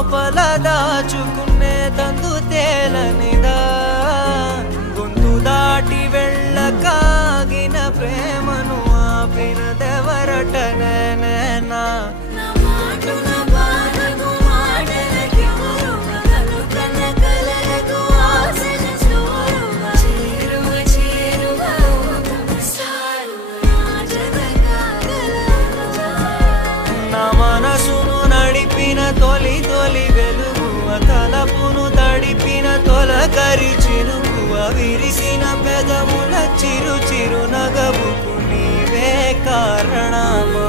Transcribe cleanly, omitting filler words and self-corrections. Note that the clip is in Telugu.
లోపల దాచుకునే తందు తేలనిదా గొంతు దాటి వెళ్ళకాగిన ప్రేమను ఆపినదెవరటనే నేనా మనసును నడిపిన తొలి తొలి వెలుగువ తలపును తడిపిన తొలకరి చిరుకువ విరిసిన పెదముల చిరు చిరు నగవుకు నీవే కారణమా